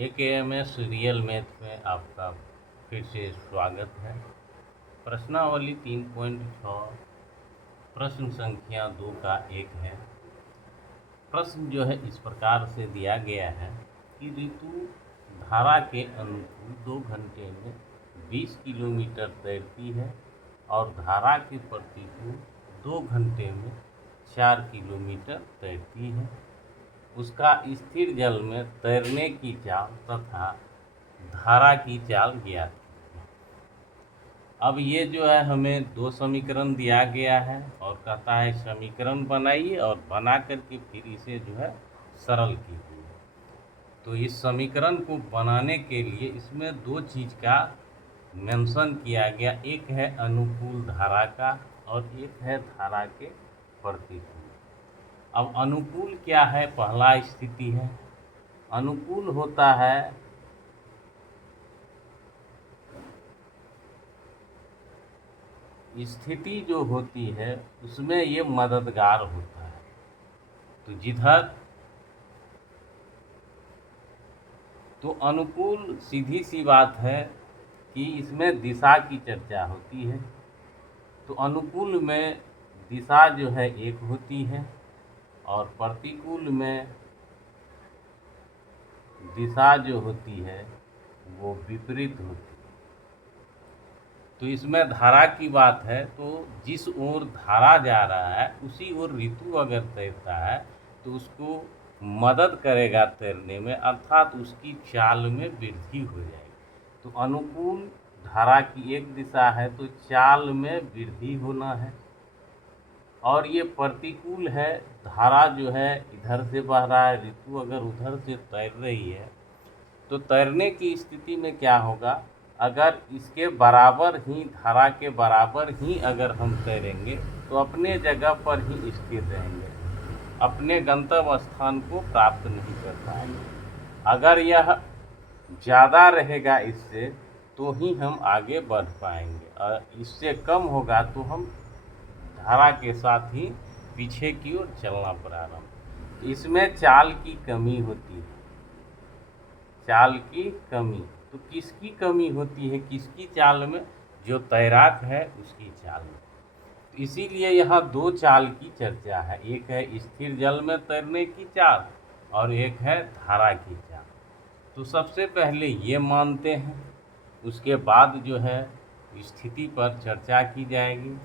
AKMS real math में आपका फिर से स्वागत है। प्रश्नावली 3.6 प्रश्न संख्या 2 का 1 है। प्रश्न जो है इस प्रकार से दिया गया है कि ऋतु धारा के अनुकूल 2 घंटे में 20 किलोमीटर तैरती है और धारा के प्रतिकूल 2 घंटे में 4 किलोमीटर तैरती है। उसका स्थिर जल में तैरने की चाल तथा धारा की चाल ज्ञात कीजिए। अब ये जो है हमें 2 समीकरण दिया गया है और कहता है समीकरण बनाइए और बना करके फिर इसे जो है सरल कीजिए। तो इस समीकरण को बनाने के लिए इसमें 2 चीज़ का मेंशन किया गया, एक है अनुकूल धारा का और एक है धारा के प्रतिकूल। अब अनुकूल क्या है? पहला स्थिति है। अनुकूल होता है स्थिति जो होती है उसमें ये मददगार होता है। तो जिधर तो अनुकूल सीधी सी बात है कि इसमें दिशा की चर्चा होती है। तो अनुकूल में दिशा जो है एक होती है और प्रतिकूल में दिशा जो होती है वो विपरीत होती है। तो इसमें धारा की बात है तो जिस ओर धारा जा रहा है उसी ओर ऋतु अगर तैरता है तो उसको मदद करेगा तैरने में, अर्थात उसकी चाल में वृद्धि हो जाएगी। तो अनुकूल धारा की एक दिशा है तो चाल में वृद्धि होना है, और ये प्रतिकूल है, धारा जो है इधर से बह रहा है, ऋतु अगर उधर से तैर रही है तो तैरने की स्थिति में क्या होगा? अगर इसके बराबर ही, धारा के बराबर ही अगर हम तैरेंगे तो अपने जगह पर ही स्थिर रहेंगे, अपने गंतव्य स्थान को प्राप्त नहीं कर पाएंगे। अगर यह ज़्यादा रहेगा इससे तो ही हम आगे बढ़ पाएंगे, और इससे कम होगा तो हम धारा के साथ ही पीछे की ओर चलना प्रारंभ। इसमें चाल की कमी होती है, चाल की कमी। तो किसकी कमी होती है? किसकी चाल में? जो तैराक है उसकी चाल में। तो इसीलिए यहाँ 2 चाल की चर्चा है, एक है स्थिर जल में तैरने की चाल और एक है धारा की चाल। तो सबसे पहले ये मानते हैं, उसके बाद जो है स्थिति पर चर्चा की जाएगी।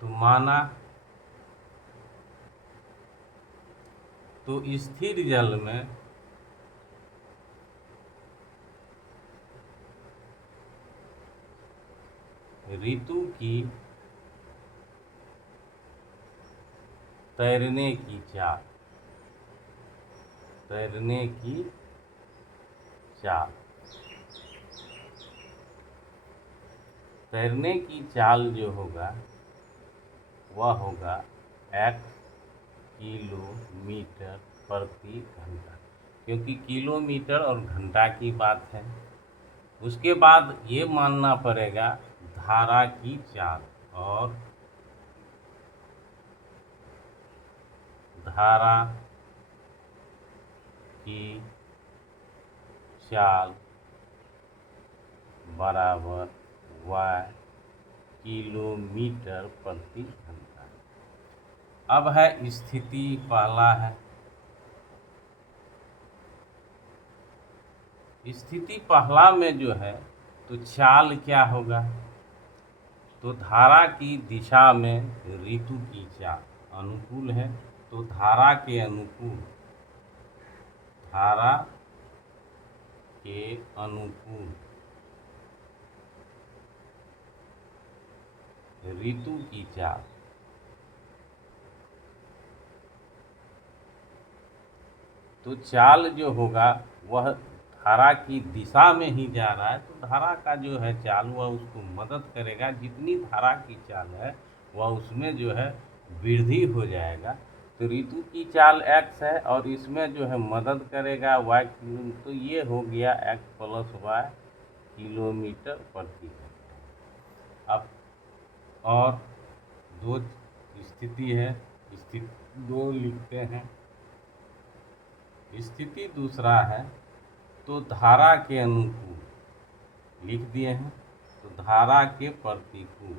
तो माना तो स्थिर जल में ऋतु की तैरने की चाल, तैरने की चाल, तैरने की चाल जो होगा वह होगा x किलोमीटर प्रति घंटा, क्योंकि किलोमीटर और घंटा की बात है। उसके बाद ये मानना पड़ेगा धारा की चाल, और धारा की चाल बराबर y किलोमीटर प्रति घंटा। अब है स्थिति पहला है। स्थिति पहला में जो है तो चाल क्या होगा? तो धारा की दिशा में ऋतु की चाल अनुकूल है, तो धारा के अनुकूल, धारा के अनुकूल ऋतु की चाल, तो चाल जो होगा वह धारा की दिशा में ही जा रहा है, तो धारा का जो है चाल वह उसको मदद करेगा। जितनी धारा की चाल है वह उसमें जो है वृद्धि हो जाएगा। तो ऋतु की चाल x है और इसमें जो है मदद करेगा y किलोमीटर, तो ये हो गया x प्लस y किलोमीटर प्रति घंटा। अब और 2 स्थिति है, स्थिति 2 लिखते हैं। स्थिति दूसरा है, तो तो धारा के अनुकूल लिख दिए हैं, तो धारा के प्रतिकूल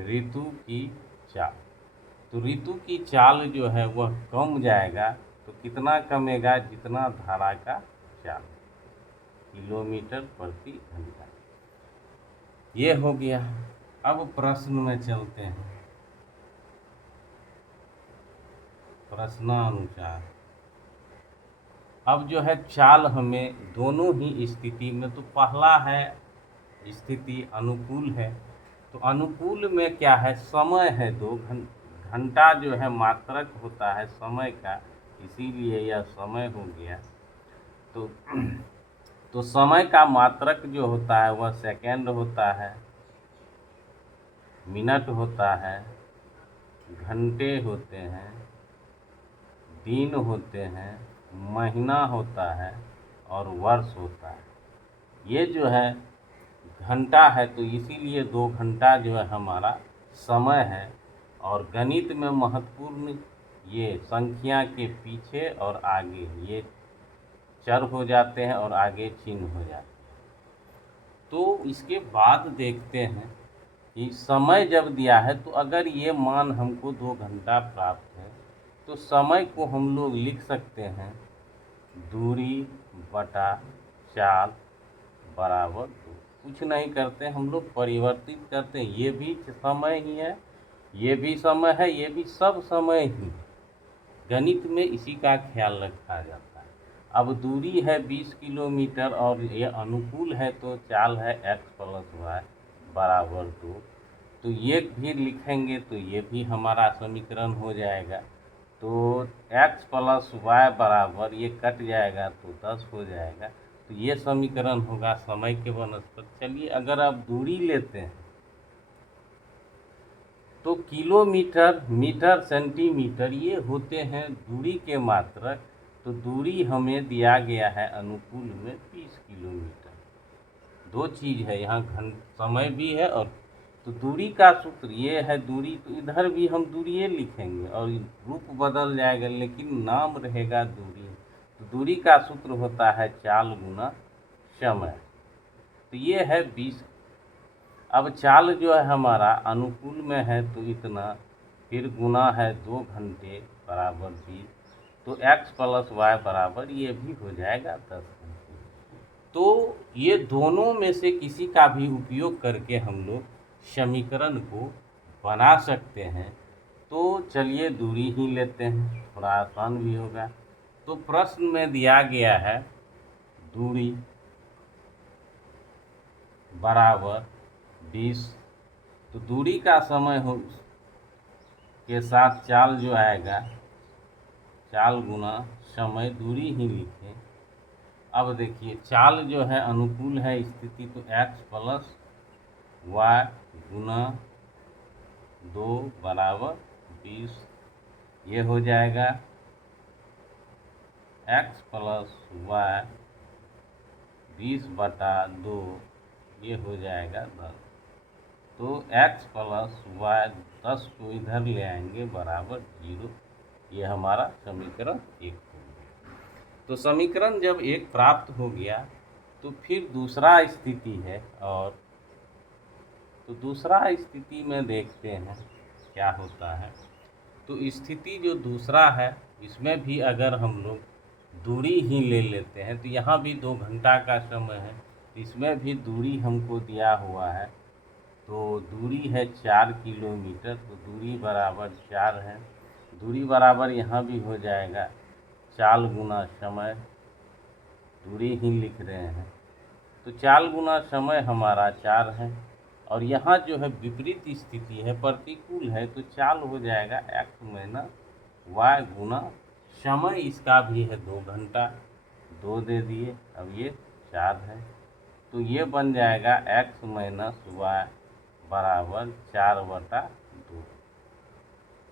ऋतु की चाल। तो ऋतु की चाल जो है वह कम जाएगा, तो कितना कमेगा? जितना धारा का चाल, किलोमीटर प्रति घंटा। ये हो गया। अब प्रश्न में चलते हैं। प्रश्नानुसार अब जो है चाल हमें दोनों ही स्थिति में, तो पहला है स्थिति अनुकूल है, तो अनुकूल में क्या है? समय है 2 घंटा जो है मात्रक होता है समय का, इसीलिए यह समय हो गया। तो समय का मात्रक जो होता है वह सेकंड होता है, मिनट होता है, घंटे होते हैं, दिन होते हैं, महीना होता है और वर्ष होता है। ये जो है घंटा है, तो इसीलिए 2 घंटा जो है हमारा समय है। और गणित में महत्वपूर्ण ये संख्या के पीछे और आगे ये चर हो जाते हैं और आगे चिन्ह हो जाते हैं। तो इसके बाद देखते हैं कि समय जब दिया है, तो अगर ये मान हमको 2 घंटा प्राप्त है, तो समय को हम लोग लिख सकते हैं दूरी बटा चाल बराबर 2। कुछ नहीं करते हम लोग, परिवर्तित करते हैं। ये भी समय ही है, ये भी समय है, ये भी सब समय ही है। गणित में इसी का ख्याल रखा जाता है। अब दूरी है 20 किलोमीटर और ये अनुकूल है, तो चाल है x + y बराबर 2। तो ये भी लिखेंगे तो ये भी हमारा समीकरण हो जाएगा। तो x + y बराबर, ये कट जाएगा तो 10 हो जाएगा। तो ये समीकरण होगा समय के बनस्पत। चलिए अगर आप दूरी लेते हैं तो किलोमीटर, मीटर, सेंटीमीटर ये होते हैं दूरी के मात्रक। तो दूरी हमें दिया गया है अनुकूल में 20 किलोमीटर। 2 चीज़ है यहाँ, समय भी है और तो दूरी का सूत्र ये है दूरी, तो इधर भी हम दूरी लिखेंगे और रूप बदल जाएगा लेकिन नाम रहेगा दूरी। तो दूरी का सूत्र होता है चाल गुना समय। तो ये है 20। अब चाल जो है हमारा अनुकूल में है तो इतना, फिर गुना है 2 घंटे बराबर 20। तो x + y बराबर ये भी हो जाएगा 10 घंटे। तो ये दोनों में से किसी का भी उपयोग करके हम लोग समीकरण को बना सकते हैं। तो चलिए दूरी ही लेते हैं, थोड़ा आसान भी होगा। तो प्रश्न में दिया गया है दूरी बराबर 20। तो दूरी का समय हो के साथ चाल जो आएगा, चाल गुना समय, दूरी ही लिखें। अब देखिए चाल जो है अनुकूल है स्थिति, तो x + y गुना 2 बराबर 20। ये हो जाएगा x + y 20 बटा 2, ये हो जाएगा 10। तो x + y 10 को इधर ले आएंगे बराबर 0। ये हमारा समीकरण 1 हो गया। तो समीकरण जब 1 प्राप्त हो गया तो फिर दूसरा स्थिति है, और तो दूसरा स्थिति में देखते हैं क्या होता है। तो स्थिति जो दूसरा है इसमें भी अगर हम लोग दूरी ही ले लेते हैं, तो यहाँ भी 2 घंटा का समय है, तो इसमें भी दूरी हमको दिया हुआ है। तो दूरी है 4 किलोमीटर, तो दूरी बराबर 4 है। दूरी बराबर यहाँ भी हो जाएगा चाल गुना समय, दूरी ही लिख रहे हैं। तो चाल गुना समय हमारा 4 है, और यहाँ जो है विपरीत स्थिति है, प्रतिकूल है, तो चाल हो जाएगा x - y गुना समय। इसका भी है 2 घंटा, 2 दे दिए, अब ये 4 है। तो ये बन जाएगा x - y बराबर 4 बटा 2।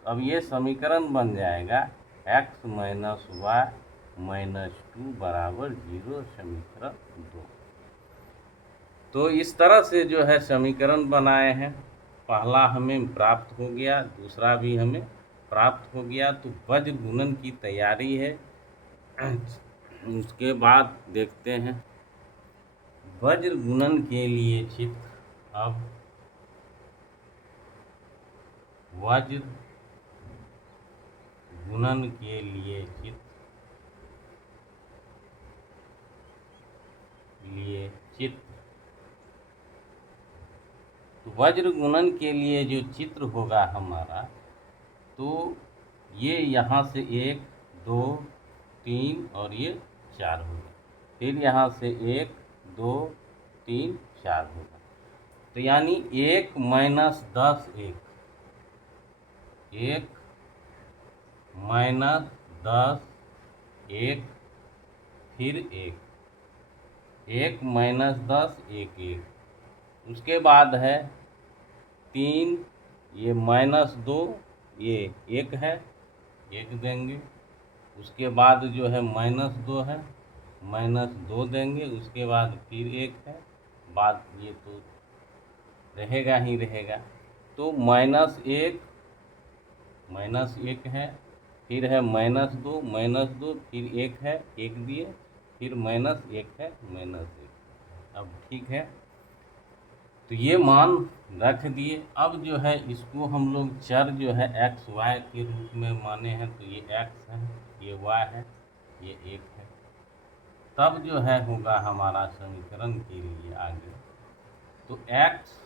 अब ये समीकरण बन जाएगा x - y - 2 बराबर 0, समीकरण 2। तो इस तरह से जो है समीकरण बनाए हैं। पहला हमें प्राप्त हो गया, दूसरा भी हमें प्राप्त हो गया। तो वज्र गुणन की तैयारी है। उसके बाद देखते हैं वज्र गुणन के लिए चित्र। अब वज्र गुणन के लिए चित्र तो वज्र गुणन के लिए जो चित्र होगा हमारा, तो ये यहाँ से 1 2 3 और ये 4 होगा। फिर यहाँ से 1 2 3 4 होगा। तो यानी 1 माइनस 10 1 माइनस 10 1 फिर 1 माइनस 10 1 उसके बाद है 3, ये -2, ये 1 है, 1 देंगे। उसके बाद जो है -2 है, -2 देंगे। उसके बाद फिर 1 है, बाद ये तो रहेगा ही रहेगा। तो -1 है, फिर है -2 फिर 1 है, 1 दिए, फिर -1 है, -1। अब ठीक है, तो ये मान रख दिए। अब जो है इसको हम लोग चर जो है एक्स वाई के रूप में माने हैं। तो ये एक्स है, ये वाई है, ये 1 है। तब जो है होगा हमारा समीकरण के लिए आगे, तो एक्स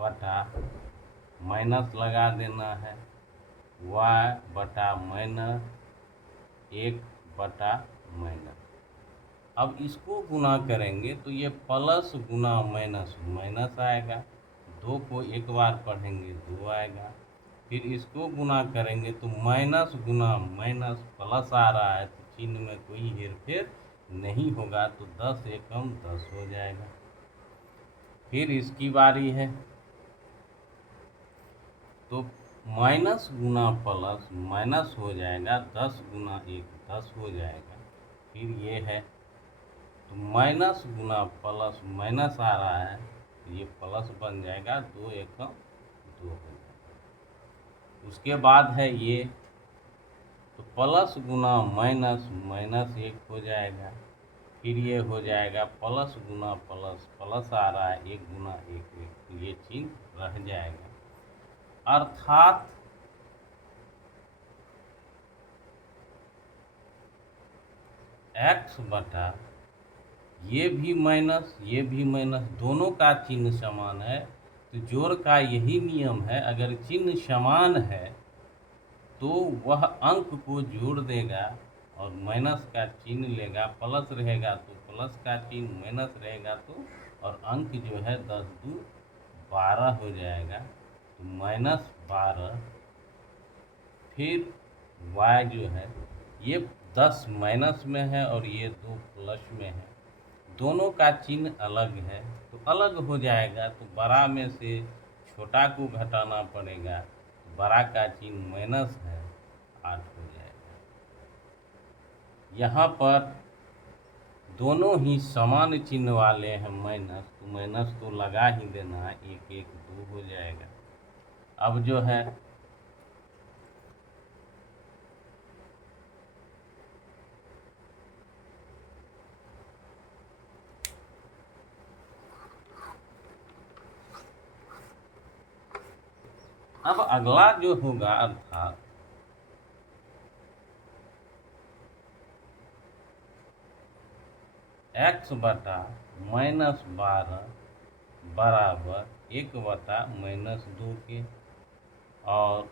बटा माइनस लगा देना है, वाई बटा -1 बटा माइनस। अब इसको गुना करेंगे तो ये प्लस गुना माइनस माइनस आएगा। 2 को एक बार पढ़ेंगे 2 आएगा। फिर इसको गुना करेंगे तो माइनस गुना माइनस प्लस आ रहा है, तो चिन्ह में कोई हेरफेर नहीं होगा। तो 10 एकम 10 हो जाएगा। फिर इसकी बारी है, तो माइनस गुना प्लस माइनस हो जाएगा, 10 गुना 1 10 हो जाएगा। फिर ये है, तो माइनस गुना प्लस माइनस आ रहा है, ये प्लस बन जाएगा, 2 एकम 2 हो जाएगा। उसके बाद है ये, तो प्लस गुना माइनस माइनस 1 हो जाएगा। फिर ये हो जाएगा प्लस गुना प्लस प्लस आ रहा है, 1 गुना 1 1, तो ये चिन्ह रह जाएगा। अर्थात एक्स बटा ये भी माइनस दोनों का चिन्ह समान है। तो जोड़ का यही नियम है, अगर चिन्ह समान है तो वह अंक को जोड़ देगा और माइनस का चिन्ह लेगा। प्लस रहेगा तो प्लस का चिन्ह, माइनस रहेगा तो, और अंक जो है 10 2 12 हो जाएगा। तो -12। फिर y जो है ये 10 माइनस में है और ये 2 प्लस में है, दोनों का चिन्ह अलग है तो अलग हो जाएगा। तो बड़ा में से छोटा को घटाना पड़ेगा, बड़ा का चिन्ह माइनस है, 8 हो जाएगा। यहाँ पर दोनों ही समान चिन्ह वाले हैं माइनस, तो माइनस तो लगा ही देना है, 1 1 2 हो जाएगा। अब जो है अब अगला जो होगा, अर्थात एक्स बटा -12 बराबर 1 बटा -2 के, और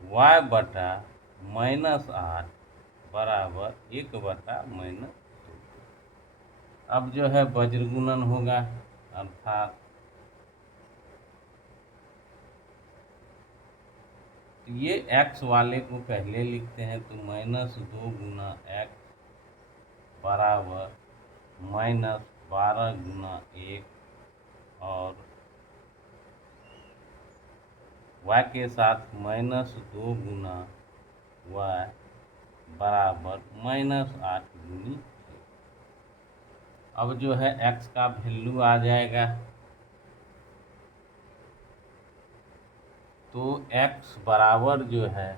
y बटा -8 बराबर 1 बटा -2। अब जो है वज्र गुणन होगा, अर्थात तो ये x वाले को पहले लिखते हैं, तो -2 गुना x बराबर -12 गुना 1, और y के साथ -2 गुना y बराबर -8 गुनी 1। अब जो है x का वैल्यू आ जाएगा, तो x बराबर जो है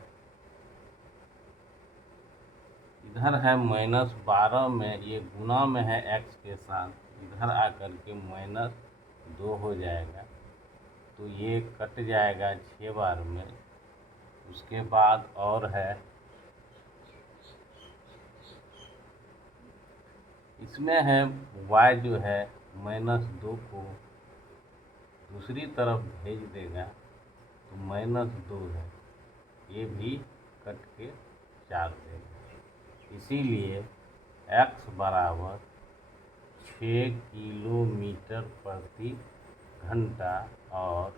इधर है -12 में, ये गुना में है x के साथ, इधर आकर के -2 हो जाएगा। तो ये कट जाएगा 6 बार में। उसके बाद और है, इसमें है y जो है -2 को दूसरी तरफ भेज देगा तो -2 है, ये भी कट के 4 देगा। इसीलिए x बराबर 6 किलोमीटर प्रति घंटा और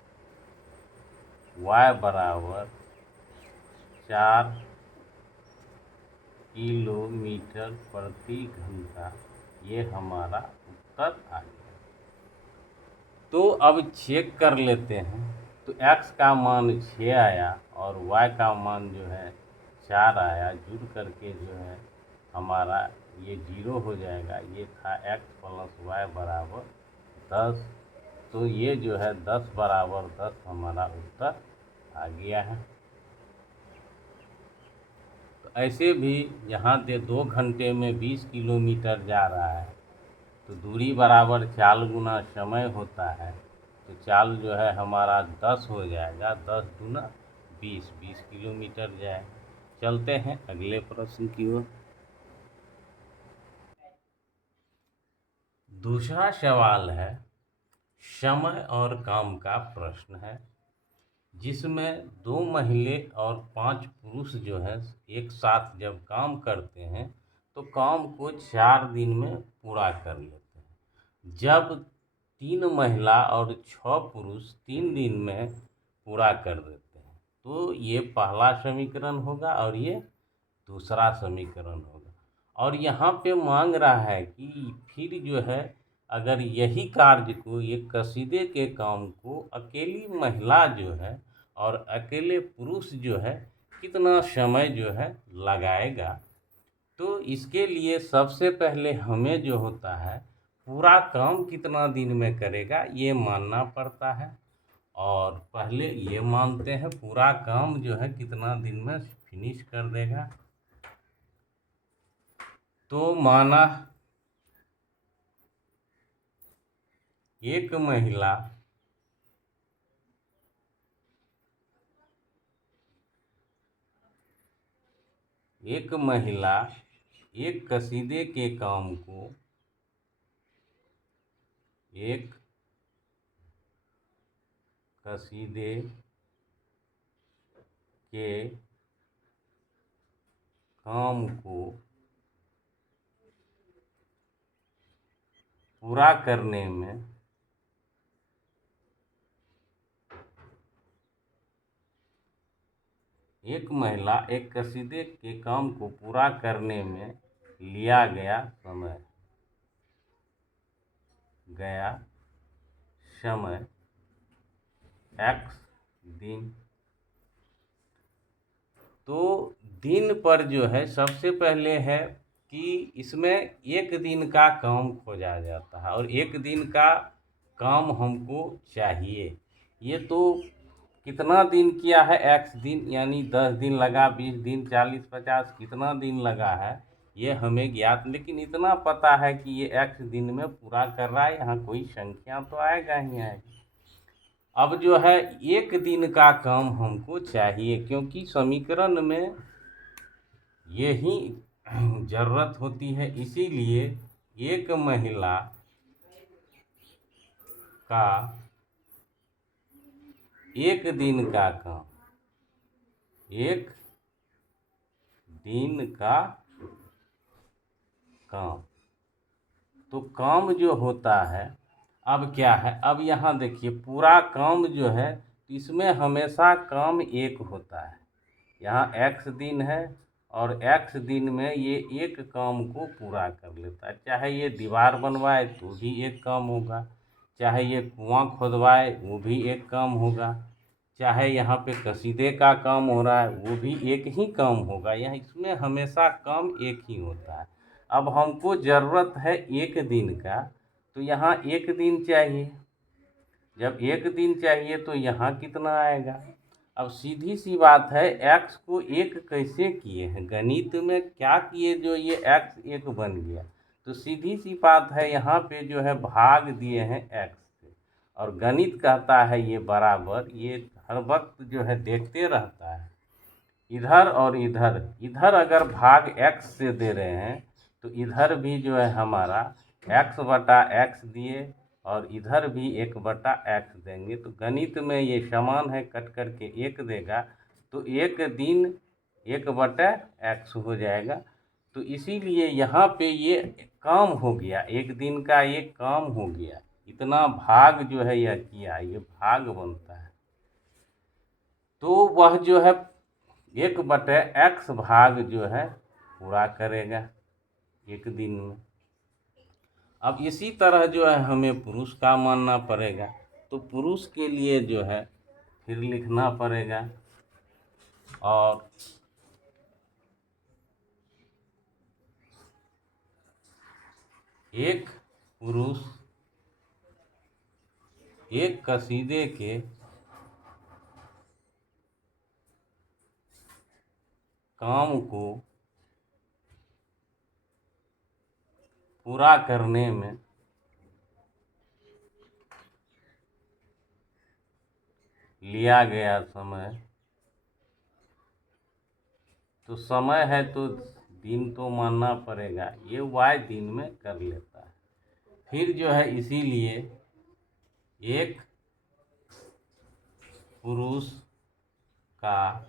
y बराबर 4 किलोमीटर प्रति घंटा, ये हमारा उत्तर आ गया। तो अब चेक कर लेते हैं। तो x का मान 6 आया और y का मान जो है 4 आया, जुड़ करके जो है हमारा ये 0 हो जाएगा। ये था x प्लस y बराबर 10। तो ये जो है 10 बराबर 10 हमारा उत्तर आ गया है। तो ऐसे भी यहाँ से 2 घंटे में 20 किलोमीटर जा रहा है, तो दूरी बराबर चाल गुना समय होता है। तो चाल जो है हमारा 10 हो जाएगा, 10 दूना 20, 20 किलोमीटर जाएगा। चलते हैं अगले प्रश्न की ओर। दूसरा सवाल है, समय और काम का प्रश्न है, जिसमें 2 महिला और 5 पुरुष जो है एक साथ जब काम करते हैं तो काम को 4 दिन में पूरा कर लेते हैं। जब 3 महिला और 6 पुरुष 3 दिन में पूरा कर देते हैं, तो ये पहला समीकरण होगा और ये दूसरा समीकरण होगा। और यहाँ पे मांग रहा है कि फिर जो है अगर यही कार्य को, ये कसीदे के काम को अकेली महिला जो है और अकेले पुरुष जो है कितना समय जो है लगाएगा। तो इसके लिए सबसे पहले हमें जो होता है पूरा काम कितना दिन में करेगा ये मानना पड़ता है। और पहले ये मानते हैं पूरा काम जो है कितना दिन में फिनिश कर देगा। तो माना एक महिला एक कसीदे के काम को, एक कसीदे के काम को पूरा करने में एक महिला एक कसीदे के काम को पूरा करने में लिया गया समय x दिन। तो दिन पर जो है सबसे पहले है कि इसमें एक दिन का काम खोजा जाता है और एक दिन का काम हमको चाहिए। ये तो कितना दिन किया है x दिन, यानी 10 दिन लगा, 20 दिन, 40, 50 कितना दिन लगा है ये हमें ज्ञात, लेकिन इतना पता है कि ये x दिन में पूरा कर रहा है। यहाँ कोई संख्या तो आएगा ही आएगा। अब जो है एक दिन का काम हमको चाहिए, क्योंकि समीकरण में यही जरूरत होती है। इसीलिए एक महिला का एक दिन का काम, एक दिन का काम, तो काम जो होता है अब क्या है, अब यहाँ देखिए पूरा काम जो है इसमें हमेशा काम एक होता है। यहाँ x दिन है और x दिन में ये एक काम को पूरा कर लेता है। चाहे ये दीवार बनवाए तो भी एक काम होगा, चाहे ये कुआं खोदवाए वो भी एक काम होगा, चाहे यहाँ पे कसीदे का काम हो रहा है वो भी एक ही काम होगा। यहाँ इसमें हमेशा काम एक ही होता है। अब हमको ज़रूरत है एक दिन का, तो यहाँ एक दिन चाहिए। जब एक दिन चाहिए तो यहाँ कितना आएगा, अब सीधी सी बात है, x को एक कैसे किए हैं, गणित में क्या किए जो ये x एक बन गया। तो सीधी सी बात है, यहाँ पे जो है भाग दिए हैं x से, और गणित कहता है ये बराबर, ये हर वक्त जो है देखते रहता है इधर और इधर। इधर अगर भाग x से दे रहे हैं तो इधर भी जो है हमारा x बटा x दिए, और इधर भी 1/x देंगे। तो गणित में ये समान है, कट करके 1 देगा, तो 1 दिन 1/x हो जाएगा। तो इसीलिए यहाँ पे ये काम हो गया, 1 दिन का ये काम हो गया, इतना भाग जो है यह किया, ये भाग बनता है। तो वह जो है 1/x भाग जो है पूरा करेगा 1 दिन में। अब इसी तरह जो है हमें पुरुष का मानना पड़ेगा। तो पुरुष के लिए जो है फिर लिखना पड़ेगा, और एक पुरुष एक कसीदे के काम को पूरा करने में लिया गया समय, तो समय है तो दिन तो मानना पड़ेगा, ये y दिन में कर लेता है। फिर जो है इसीलिए एक पुरुष का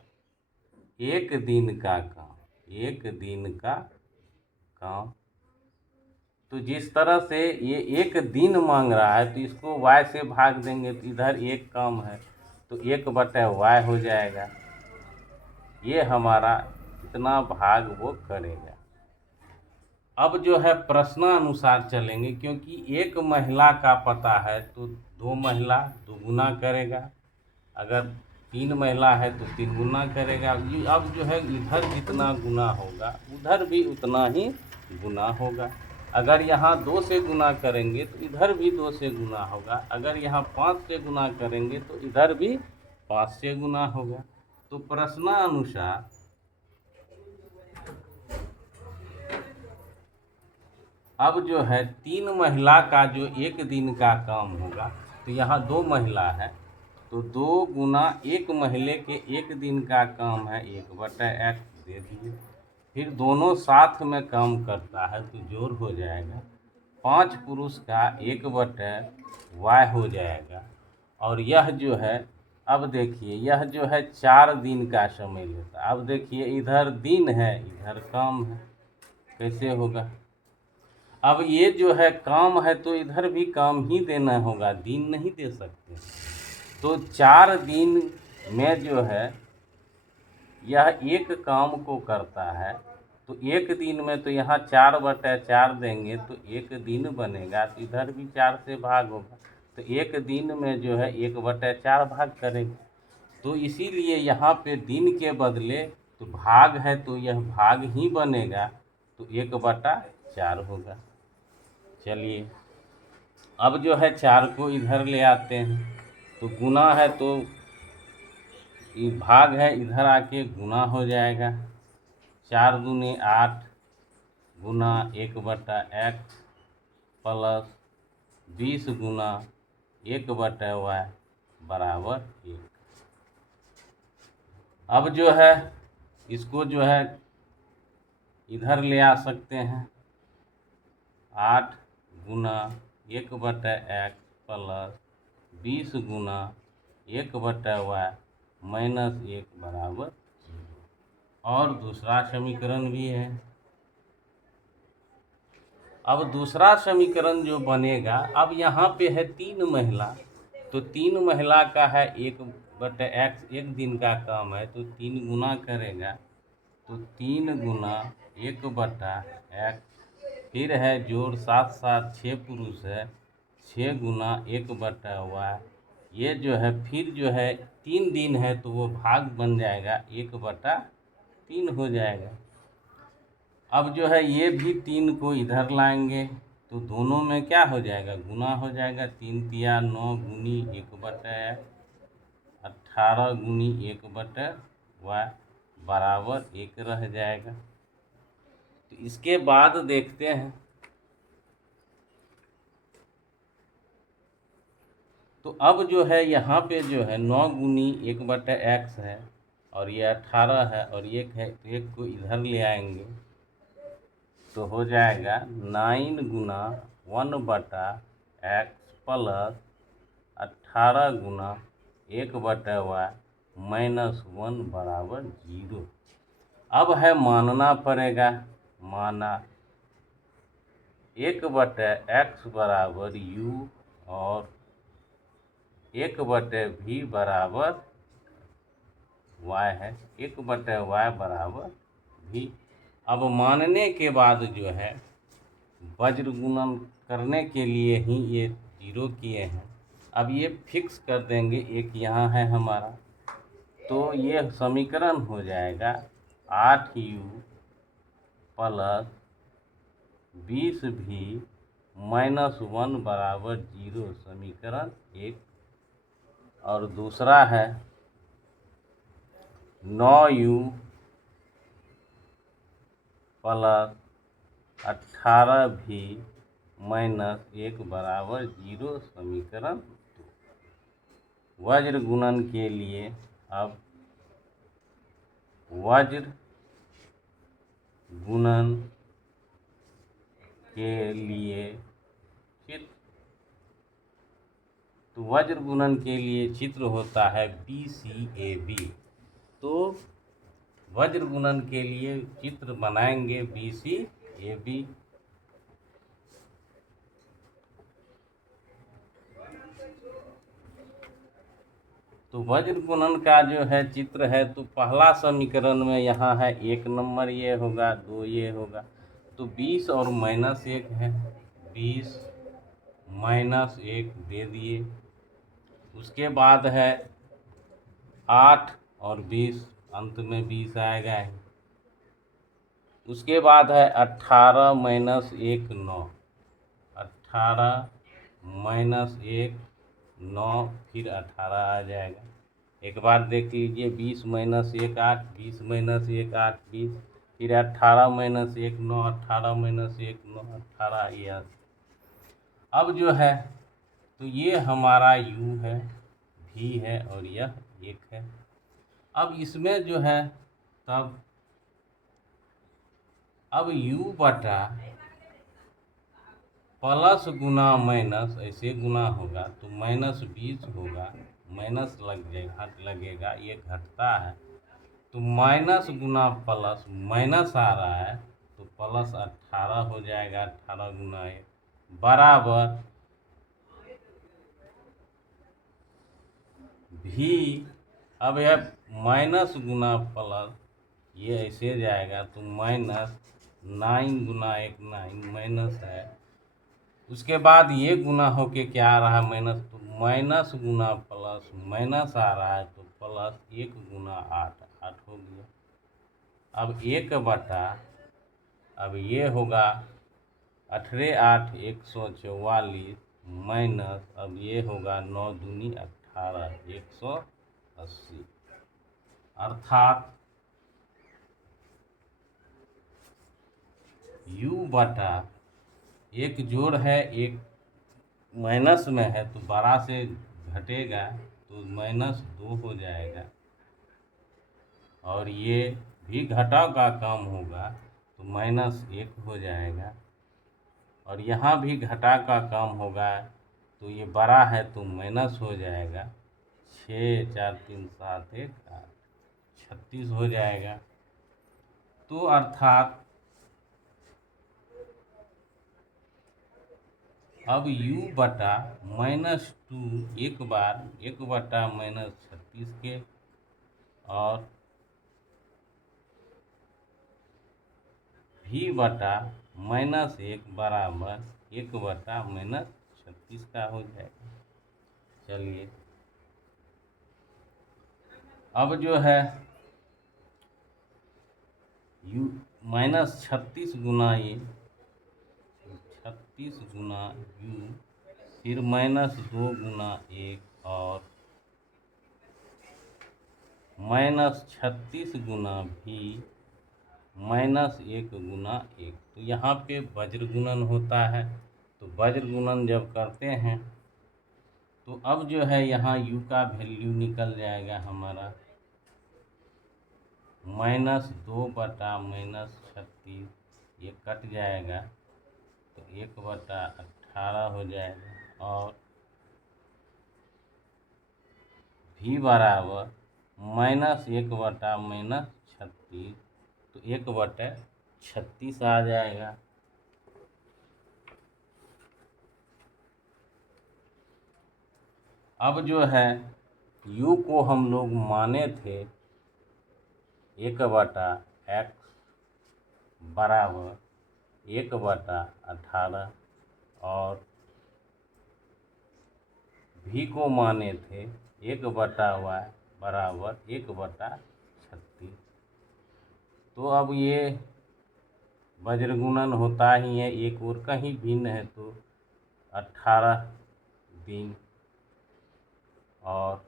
1 दिन का काम, 1 दिन का काम। तो जिस तरह से ये 1 दिन मांग रहा है, तो इसको y से भाग देंगे, तो इधर 1 काम है तो 1/y हो जाएगा। ये हमारा इतना भाग वो करेगा। अब जो है प्रश्नानुसार चलेंगे, क्योंकि एक महिला का पता है तो 2 महिला दुगुना करेगा, अगर 3 महिला है तो 3 गुना करेगा। अब जो है इधर जितना गुना होगा उधर भी उतना ही गुना होगा। अगर यहाँ 2 से गुना करेंगे तो इधर भी 2 से गुना होगा, अगर यहाँ 5 से गुना करेंगे तो इधर भी 5 से गुना होगा। तो प्रश्नानुसार अब जो है 3 महिला का जो 1 दिन का काम होगा, तो यहाँ 2 महिला है तो 2 गुना 1 महीने के 1 दिन का काम है 1/x दे दिए। फिर दोनों साथ में काम करता है तो जोड़ हो जाएगा, 5 पुरुष का 1/y हो जाएगा। और यह जो है, अब देखिए यह जो है 4 दिन का समय लेता है। अब देखिए इधर दिन है इधर काम है, कैसे होगा। अब ये जो है काम है तो इधर भी काम ही देना होगा, दिन नहीं दे सकते। तो 4 दिन में जो है यह 1 काम को करता है, तो 1 दिन में तो यहाँ 4/4 देंगे तो 1 दिन बनेगा, तो इधर भी 4 से भाग होगा, तो 1 दिन में जो है 1/4 भाग करेगा। तो इसीलिए यहाँ पे दिन के बदले तो भाग है तो यह भाग ही बनेगा, तो 1/4 होगा। चलिए अब जो है 4 को इधर ले आते हैं, तो गुना है तो ये भाग है इधर आके गुना हो जाएगा। 4 दूनी 8 गुना 1/x प्लस 20 गुना 1/y बराबर 1। अब जो है इसको जो है इधर ले आ सकते हैं, 8 गुना 1/x प्लस 20 गुना 1/y माइनस 1 बराबर 0। और दूसरा समीकरण भी है। अब दूसरा समीकरण जो बनेगा, अब यहाँ पे है 3 महिला, तो 3 महिला का है 1/x 1 दिन का काम है तो 3 गुना करेगा, तो 3 गुना 1/x। फिर है जोड़ 7 7 6 पुरुष है, 6 गुना 1/y। ये जो है फिर जो है 3 दिन है तो वो भाग बन जाएगा 1/3 हो जाएगा। अब जो है ये भी 3 को इधर लाएंगे तो दोनों में क्या हो जाएगा, गुना हो जाएगा। 3 तिया 9 गुनी 1/18 18 गुनी 1/y बराबर 1 रह जाएगा। तो इसके बाद देखते हैं, तो अब जो है यहाँ पे जो है 9 गुनी 1/x है और ये 18 है और 1 है, तो 1 को इधर ले आएंगे तो हो जाएगा 9 गुना 1/x प्लस 18 गुना 1/y माइनस 1 बराबर 0। अब है मानना पड़ेगा, माना 1/x बराबर u और 1/v बराबर y है, 1/y बराबर v। अब मानने के बाद जो है वज्र गुणन करने के लिए ही ये 0 किए हैं। अब ये फिक्स कर देंगे, एक यहाँ है हमारा, तो ये समीकरण हो जाएगा 8u प्लस 20v माइनस 1 बराबर 0, समीकरण 1। और दूसरा है 9u प्लस 18v माइनस 1 बराबर 0, समीकरण 2। वज्र गुणन के लिए अब वज्र गुणन के लिए चित्र, तो वज्र गुणन के लिए चित्र होता है BCAB। तो वज्र गुणन के लिए चित्र बनाएंगे BCAB। तो वज्र गुणन का जो है चित्र है, तो पहला समीकरण में यहाँ है 1 नंबर ये होगा, 2 ये होगा, तो 20 और -1 है, 20 -1 दे दिए। उसके बाद है 8 और 20, अंत में 20 आएगा ही। उसके बाद है 18 - 1 9, 18 - 1 9, फिर 18 आ जाएगा। एक बार देख लीजिए, 20 - 1 8, 20 - 1 8 20, फिर 18 - 1 9, 18 - 1 9, 18 यह। अब जो है तो ये हमारा u है, v है और यह 1 है। अब इसमें जो है तब अब u बटा प्लस गुना माइनस ऐसे गुना होगा, तो -20 होगा, माइनस लग जाएगा, लगेगा, ये घटता है, तो माइनस गुना प्लस माइनस आ रहा है, तो प्लस 18 हो जाएगा, 18 गुना 1 बराबर भी। अब यह माइनस गुना प्लस ये ऐसे जाएगा, तो -9 गुना 1 9 माइनस है। उसके बाद ये गुना होके क्या आ रहा है, माइनस, तो माइनस गुना प्लस माइनस आ रहा है, तो प्लस 1 गुना 8 8 हो गया। अब 1 बटा, अब ये होगा 18 8 144 माइनस, अब ये होगा 9 दूनी 18 180, अर्थात u बटा एक जोड़ है, एक माइनस में है, तो 12 से घटेगा तो -2 हो जाएगा, और ये भी घटाव का काम होगा तो -1 हो जाएगा, और यहाँ भी घटा का काम होगा, तो ये बड़ा है तो माइनस हो जाएगा, 6 4 3 7 1 8 36 हो जाएगा। तो अर्थात अब u बटा -2 एक बार 1 बटा -36 के, और v बटा -1 बराबर 1 बटा -36 का हो जाएगा। चलिए अब जो है u -36 गुना ये 36 गुना u, फिर -2 गुना 1 और -36 गुना भी -1 गुना 1। तो यहाँ पे वज्र गुणन होता है। तो वज्र गुणन जब करते हैं तो अब जो है यहाँ u का वैल्यू निकल जाएगा हमारा -2/-36, ये कट जाएगा तो 1/18 हो जाएगा। और v बराबर -1/-36, तो 1/36 आ जाएगा। अब जो है u को हम लोग माने थे 1/x बराबर 1/18 और v को माने थे 1/y बराबर 1/36। तो अब ये वज्र गुणन होता ही है, एक और कहीं भिन्न है तो 18 दिन और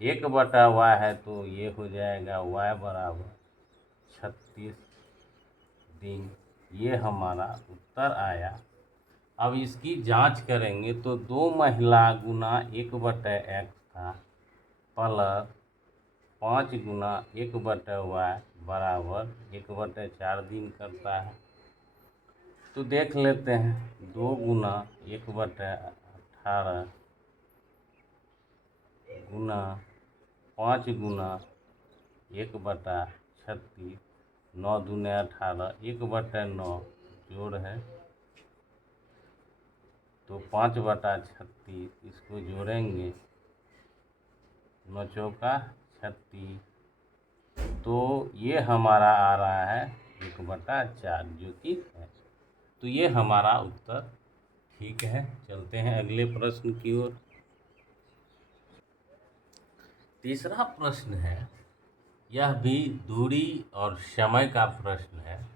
1/y है तो ये हो जाएगा y बराबर 36 दिन। ये हमारा उत्तर आया। अब इसकी जांच करेंगे तो 2 महिला गुना 1/x था प्लस 5 गुना 1/y बराबर 1/4 दिन करता है। तो देख लेते हैं 2 गुना 1/18 गुना 5 गुना 1/36, 9 दूने 18, 1/9 जोड़ है तो 5/36, इसको जोड़ेंगे 9 चौका 36, तो ये हमारा आ रहा है 1/4 जो कि है। तो ये हमारा उत्तर ठीक है। चलते हैं अगले प्रश्न की ओर। तीसरा प्रश्न है, यह भी दूरी और समय का प्रश्न है।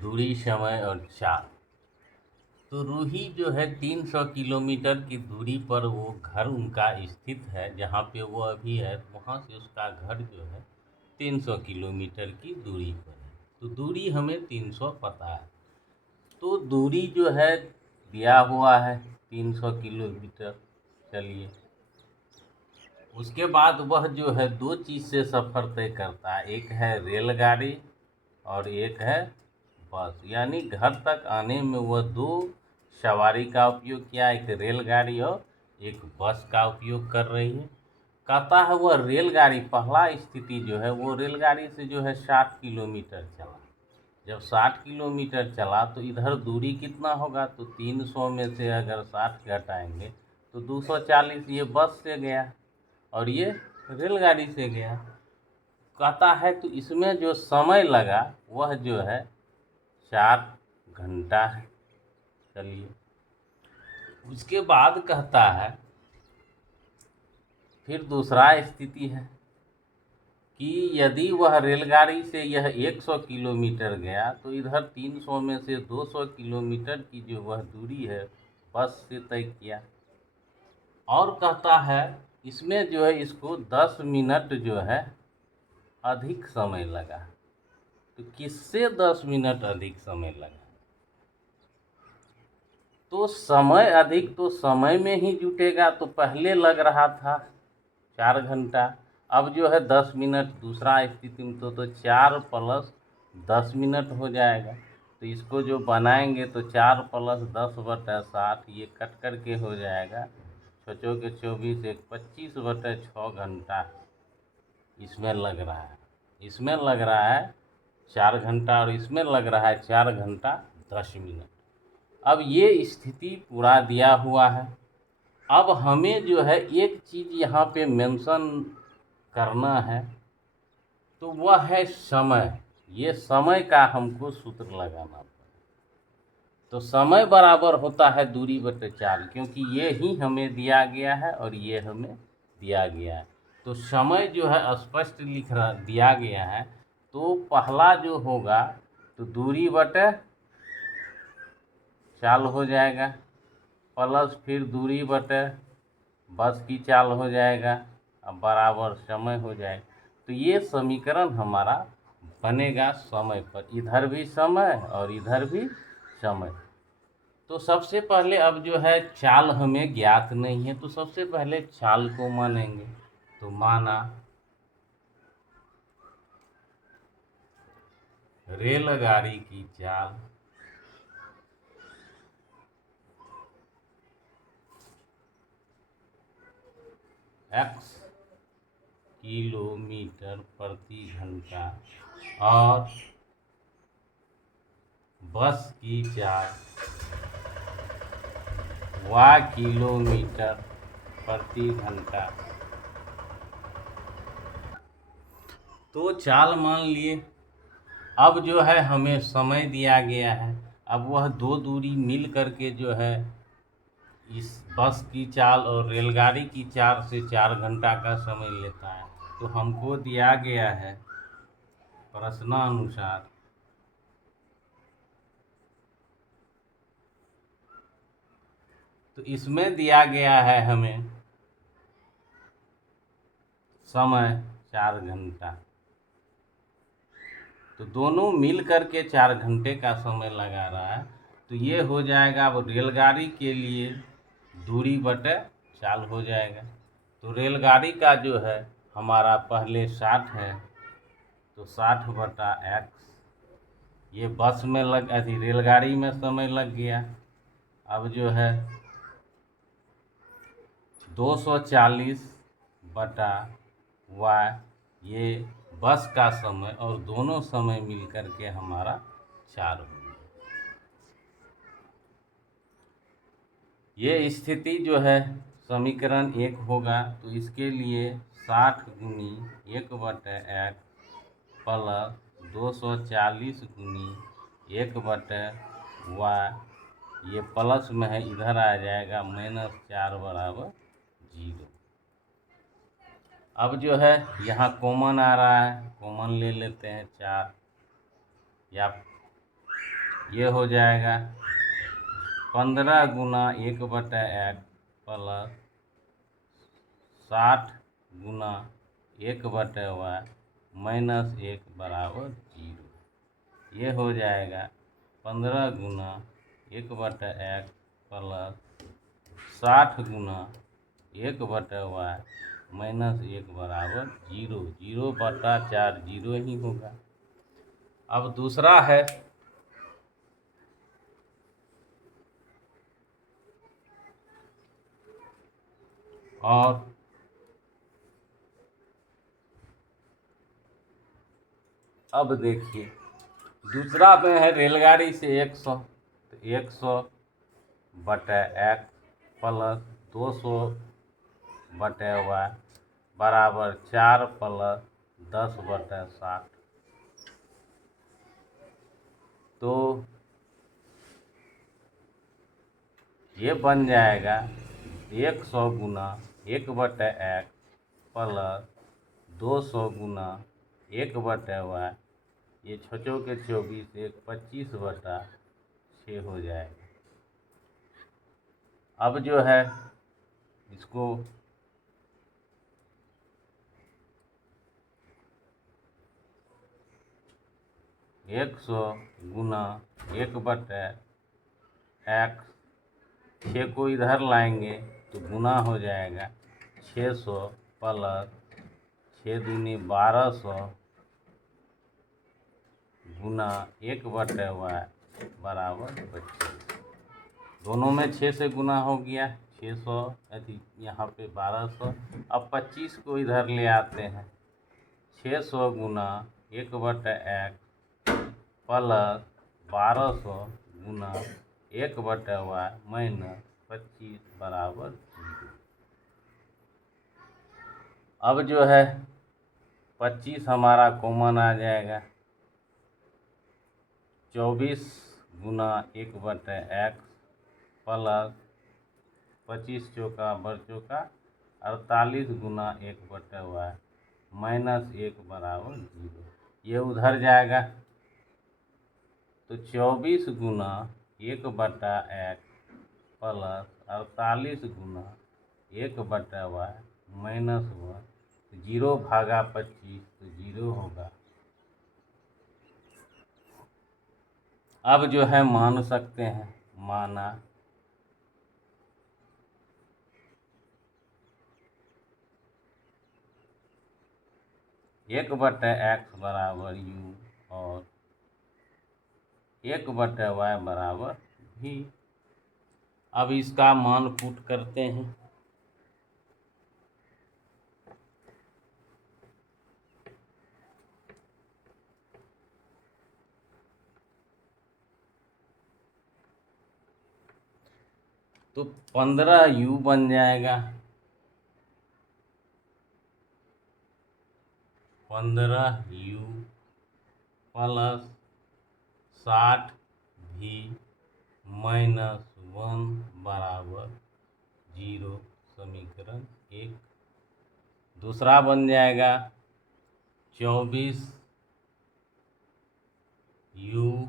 दूरी, समय और चाल। तो रूही जो है 300 किलोमीटर की दूरी पर वो घर उनका स्थित है, जहाँ पे वो अभी है वहाँ से उसका घर जो है 300 किलोमीटर की दूरी पर है। तो दूरी हमें 300 पता है। तो दूरी जो है दिया हुआ है 300 किलोमीटर। चलिए, उसके बाद वह जो है 2 चीज़ से सफ़र तय करता है, एक है रेलगाड़ी और एक है बस। यानी घर तक आने में वह 2 सवारी का उपयोग किया, एक रेलगाड़ी और एक बस का उपयोग कर रही है। कहता है वह रेलगाड़ी पहला स्थिति जो है वो रेलगाड़ी से जो है 60 किलोमीटर चला। जब 60 किलोमीटर चला तो इधर दूरी कितना होगा, तो 300 में से अगर 60 घटाएंगे तो 240। ये बस से गया और ये रेलगाड़ी से गया। कहता है तो इसमें जो समय लगा वह जो है 4 घंटा है। चलिए, उसके बाद कहता है फिर दूसरा स्थिति है कि यदि वह रेलगाड़ी से यह 100 किलोमीटर गया तो इधर 300 में से 200 किलोमीटर की जो वह दूरी है बस से तय किया। और कहता है इसमें जो है इसको 10 मिनट जो है अधिक समय लगा। तो किससे 10 मिनट अधिक समय लगा? तो समय अधिक तो समय में ही जुटेगा। तो पहले लग रहा था 4 घंटा, अब जो है 10 मिनट दूसरा स्थिति में तो 4 + 10 मिनट हो जाएगा। तो इसको जो बनाएंगे तो 4 + 10/60, ये कट करके हो जाएगा 6 के 24, 1 25/6 घंटा इसमें लग रहा है। इसमें लग रहा है 4 घंटा और इसमें लग रहा है 4 घंटा 10 मिनट। अब ये स्थिति पूरा दिया हुआ है। अब हमें जो है एक चीज़ यहाँ पे मेंशन करना है, तो वह है समय। ये समय का हमको सूत्र लगाना पड़ेगा। तो समय बराबर होता है दूरी बटे चाल, क्योंकि ये ही हमें दिया गया है और ये हमें दिया गया है। तो समय जो है स्पष्ट दिया गया है। तो पहला जो होगा तो दूरी बटे चाल हो जाएगा, प्लस फिर दूरी बटे बस की चाल हो जाएगा, अब बराबर समय हो जाएगा। तो ये समीकरण हमारा बनेगा समय पर, इधर भी समय और इधर भी समय। तो सबसे पहले अब जो है चाल हमें ज्ञात नहीं है, तो सबसे पहले चाल को मानेंगे। तो माना रेलगाड़ी की चाल x किलोमीटर प्रति घंटा और बस की चाल y किलोमीटर प्रति घंटा। तो चाल मान लिए। अब जो है हमें समय दिया गया है, अब वह दो दूरी मिल करके जो है इस बस की चाल और रेलगाड़ी की चाल से 4 घंटा का समय लेता है। तो हमको दिया गया है प्रश्नानुसार तो इसमें दिया गया है हमें समय 4 घंटा। तो दोनों मिल करके 4 घंटे का समय लगा रहा है। तो ये हो जाएगा, अब रेलगाड़ी के लिए दूरी बटे चाल हो जाएगा। तो रेलगाड़ी का जो है हमारा पहले 60 है, तो 60/x। ये बस में रेलगाड़ी में समय लग गया। अब जो है 240/y, ये बस का समय और दोनों समय मिल करके हमारा 4 हो गया। ये स्थिति जो है समीकरण 1 होगा। तो इसके लिए 60 गुनी 1/x प्लस 240 गुनी 1/y, ये प्लस में है, इधर आ जाएगा -4 = 0। अब जो है यहाँ कॉमन आ रहा है, कॉमन ले लेते हैं 4, या ये हो जाएगा 15 गुना 1/x प्लस 60 गुना 1/y -1 = 0। ये हो जाएगा 15 गुना 1/x प्लस 60 गुना 1/y -1 = 0। 0/4 0 ही होगा। अब दूसरा है और अब देखिए दूसरा में है रेलगाड़ी से 100, तो 100/x प्लस 200/y बराबर 4 प्लस 10/60। तो ये बन जाएगा 100 गुना 1/x प्लस 200 गुना 1/y, ये 6 के 24, 1 25/6 हो जाएगा। अब जो है इसको एक 100 गुना 1/x, 6 को इधर लाएंगे तो गुना हो जाएगा 600 प्लस 6 दूनी 1200 गुना 1/y बराबर 25। दोनों में 6 से गुना हो गया, 600 यहाँ पे 1200। अब 25 को इधर ले आते हैं, 600 गुना 1/x प्लस 1200 गुना 1/y माइनस 25 बराबर 0। अब जो है 25 हमारा कॉमन आ जाएगा, 24 गुना 1/x प्लस 25 चौका बरचौका 48 गुना 1/y माइनस 1 बराबर 0। ये उधर जाएगा, तो 24 गुना 1/x प्लस 48 गुना 1/y माइनस 1, 0/25 तो 0 होगा। अब जो है मान सकते हैं, माना 1/x बराबर u और 1/y बराबर v। अब इसका मान पुट करते हैं। तो 15u बन जाएगा, 15u प्लस 60v माइनस 1 बराबर 0, समीकरण 1। दूसरा बन जाएगा 24u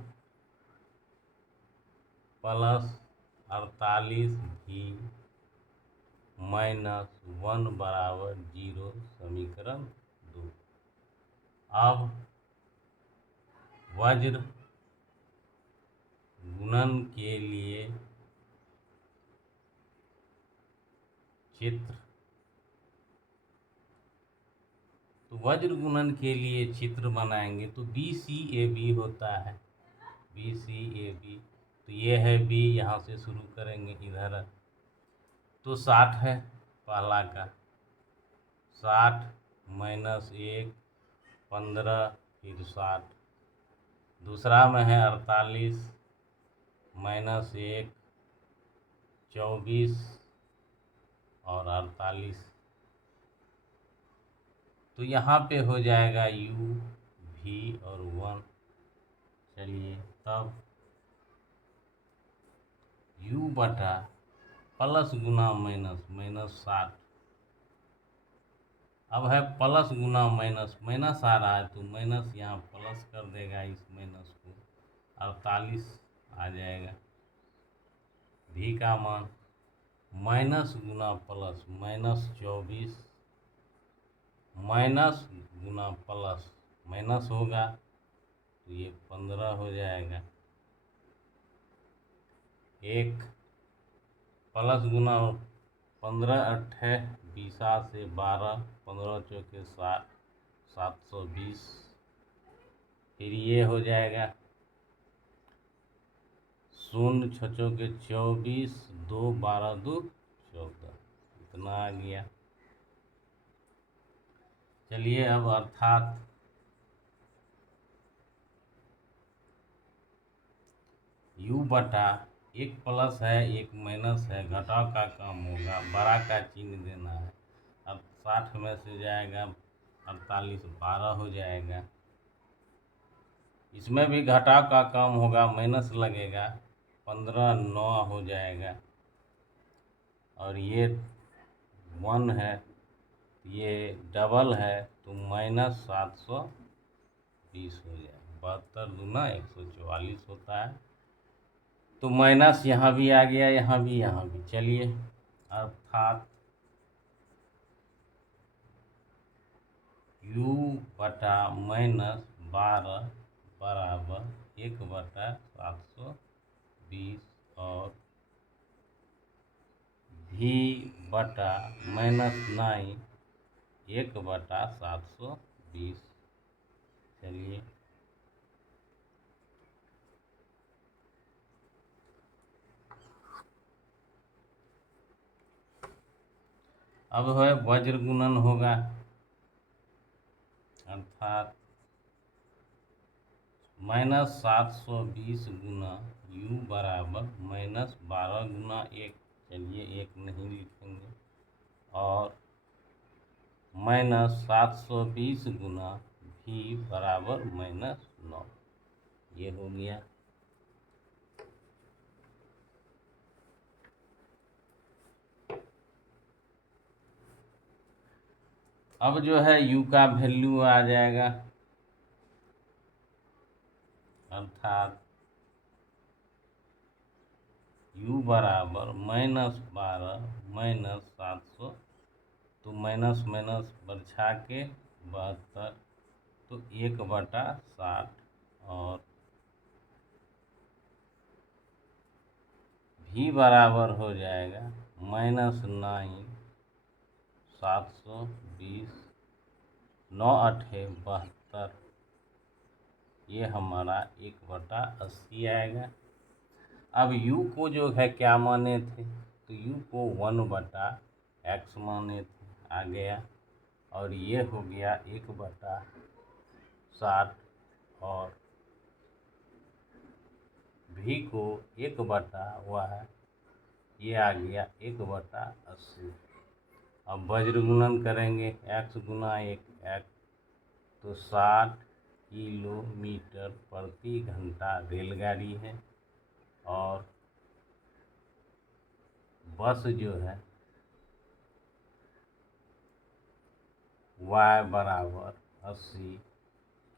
प्लस 48v माइनस 1 बराबर 0, समीकरण 2। अब वज्र गुणन के लिए चित्र, तो वज्र गुणन के लिए चित्र बनाएंगे तो BCAB होता है, BCAB। तो ये है B, यहाँ से शुरू करेंगे इधर, तो 60 है पहला का, 60 माइनस 1 15 फिर 60। दूसरा में है 48 माइनस 1 24 और 48। तो यहाँ पे हो जाएगा u, v और 1। चलिए तब u बटा प्लस गुना माइनस, माइनस 60। अब है प्लस गुना माइनस, माइनस आ रहा है तो माइनस यहाँ प्लस कर देगा, इस माइनस को 48 आ जाएगा। v का मान माइनस गुना प्लस, माइनस 24 माइनस गुना प्लस माइनस होगा तो ये 15 हो जाएगा। 1 प्लस गुना 15 अट्ठे 20 से 12, 15 चौके 60, 720। फिर ये हो जाएगा 0 6 चौके 24, 2 12 2 14, इतना आ गया। चलिए अब अर्थात u बटा 1 प्लस है 1 माइनस है, घटाव का काम होगा, बड़ा का चिन्ह देना है। अब 60 में से जाएगा 48, 12 हो जाएगा। इसमें भी घटाव का काम होगा, माइनस लगेगा, 15 9 हो जाएगा। और ये 1 है, ये डबल है तो माइनस 720 हो जाएगा। 72 दूना 144 होता है। तो माइनस यहाँ भी आ गया, यहाँ भी, यहाँ भी। चलिए अर्थात u बटा माइनस 12 बराबर 1/720 और v बटा माइनस 9 1/720। चलिए अब है वज्र गुणन होगा, अर्थात माइनस 720 गुना u बराबर माइनस 12 गुना 1। चलिए 1 नहीं लिखेंगे, और माइनस 720 गुना v बराबर माइनस 9। ये हो गया। अब जो है u का वैल्यू आ जाएगा, अर्थात u बराबर माइनस 12 -700, तो माइनस माइनस बरछा के 72, तो 1/60, और भी बराबर हो जाएगा -9, 720, 9×8 = 72, ये हमारा 1/80 आएगा। अब u को जो है क्या माने थे, तो u को 1/x माने थे, आ गया। और ये हो गया 1/60, और v को 1/y, ये आ गया 1/80। अब वज्र गुणन करेंगे, x गुना 1x, तो 60 किलोमीटर प्रति घंटा रेलगाड़ी है, और बस जो है y बराबर 80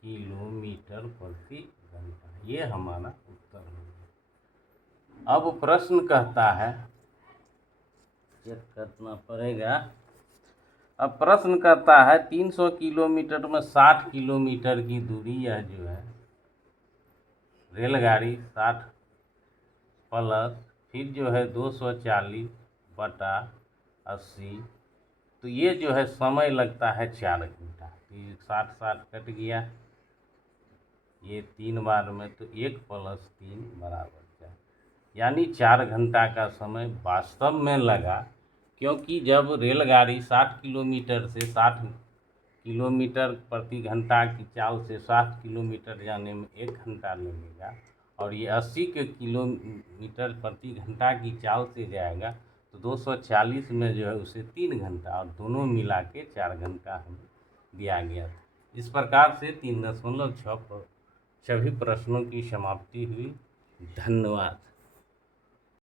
किलोमीटर प्रति घंटा। ये हमारा उत्तर हो गया। अब प्रश्न कहता है, चेक करना पड़ेगा। अब प्रश्न कहता है 300 किलोमीटर में 60 किलोमीटर की दूरी, यह जो है रेलगाड़ी 60 प्लस फिर जो है 240/80, तो ये जो है समय लगता है 4 घंटा। तो ये 60 कट गया, ये 3 बार में, तो 1 + 3 बराबर 4, यानी 4 घंटा का समय वास्तव में लगा। क्योंकि जब रेलगाड़ी 60 किलोमीटर से 60 किलोमीटर प्रति घंटा की चाल से 60 किलोमीटर जाने में 1 घंटा लगेगा, और ये 80 किलोमीटर प्रति घंटा की चाल से जाएगा, तो 240 में जो है उसे 3 घंटा, और दोनों मिला के 4 घंटा हमें दिया गया था। इस प्रकार से 3.6 पर सभी प्रश्नों की समाप्ति हुई। धन्यवाद।